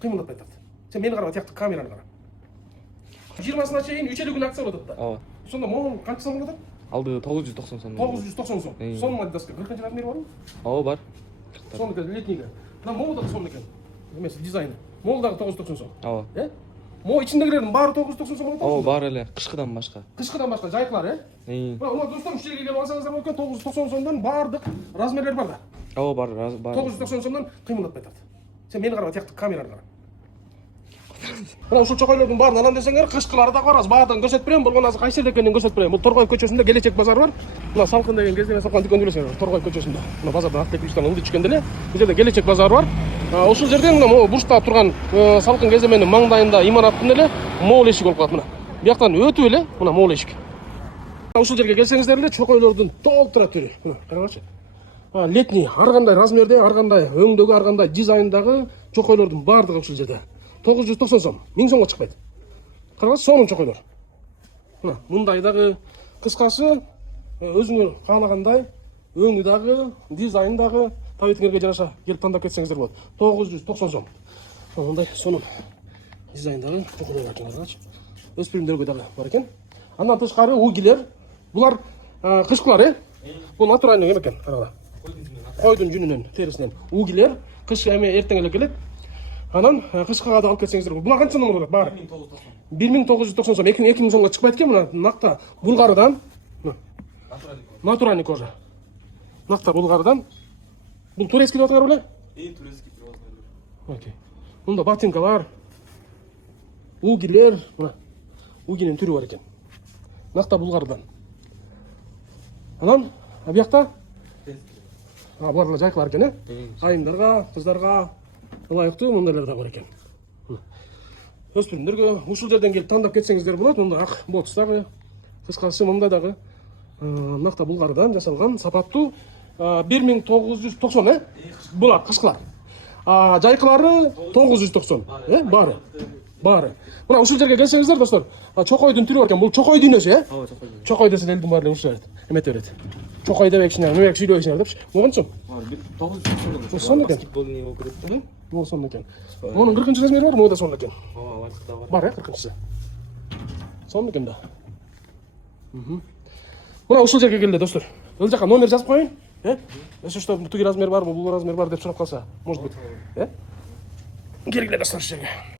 кыймылдатпай турат. Сен мени караба, тияктагы камераны кара. 20-сына чейин 3 күн акция болуп атат да. Ооба. Сонда могул канча сом болуп атат? Алды 990 сом. 990 сом. Сонун Адидаска 40 размери барбы? Ооба, бар. Сонун экен летнийге. Мына могул да сонун экен. Эмеси дизайны. Могул дагы 990 сом. Ооба. Могу ичиндегилердин баары 990 сом болот. Ооба, бар эле. Кышкыдан башка. Кышкыдан башка жайкылар, Мына достор ушул жерге келип алсаңыздар болот экен. 990 сомдон баардык размерлер бар да. Ооба, бар, бар. 990 сомдон кыймылдатпай турат. Сен мени караба, тияктагы камераны кара. Мына ушул чокойлордун баарын алам десеңер, кышкылары да бар. Азыр баардан көрсөтүп берем. Болгону азыр кайсы жерде экенин көрсөтүп берем. Бул Торгой көчөсүндө Келечек базары бар. Мына Салкын деген кезде мен Салкын дүкөнү билесиңер, Торгой көчөсүндө. Мына базардан ак тепичтен ылдый түшкөндө эле бул жерде Келечек базары бар. Ушул жерден мына могу бурчта турган Салкын кеземенин маңдайында имараттын эле могул эшиги болуп калат мына. Бияктан өтүп эле мына могул эшик. Ушул жерге келсеңиздер эле чокойлордун толтура түрү. Мына караңызчы. Летний, ар кандай размерде, ар кандай өңдөгү, ар кандай дизайндагы чокойлордун баардыгы ушул жерде. 990 сом, 1000 сомго чыкпайт. Караңыз, сонун чокойлор. Мына мындай дагы кыскасы өзүңөр каалагандай өңү дагы, дизайн дагы табиятыңарга жараша келип тандап кетсеңиздер болот. 990 сом. Мындай сонун дизайндагы чокойлор ачыңыздарчы. Өспүрүмдөргө дагы бар экен. Андан тышкары угилер. Булар кышкылар, Бул натуральный эме экен, карагыла. Койдун жүнүнөн, терисинен. Угилер кыш эме эртең эле келет. Анан кышкыга да алып кетсеңиздер болот. Булар канча сом болот? Бар. 1990 сом. 2000 сомго чыкпайт экен мына накта булгарыдан. Натуральный кожа. Накта булгарыдан. Бул турецкий деп аталар беле? Турецкий привозной. Окей. Мында ботинкалар, угилер, мына угинин түрү бар экен. Накта булгарыдан. Анан биякта булар эле жайкалар экен, Айымдарга, кыздарга ылайыктуу мындайлар да бар экен. Өспүрүмдөргө ушул жерден келип тандап кетсеңиздер болот. Мында ак бокс дагы, кыскасы мындай дагы накта булгарыдан жасалган сапаттуу 1990, Булар кышкылар. Жайкылары 990, баары. Баары. Мына ушул жерге келсеңиздер достор, чокойдун түрү бар экен. Бул чокой дүйнөсү, Ооба, чокой. Чокой десе элдин баары эле ушул жерде эмете берет. Чокой дебекчине, эмек сүйлөбекчине депчи. Могончу? 990 Сонун экен. Баскетбол не болуп кетти. Могу сонун экен. Монун 40 размери бар, могу да сонун экен. Ооба, да бар. Бар, 40-сы. Сонун экен да. Мына ушул жерге келди достор. Ыл жака номер жазып коеюн, Если что, туги размер барбы, бул размер бар деп сурап калса, может быть, Келгиле достор ушул жерге.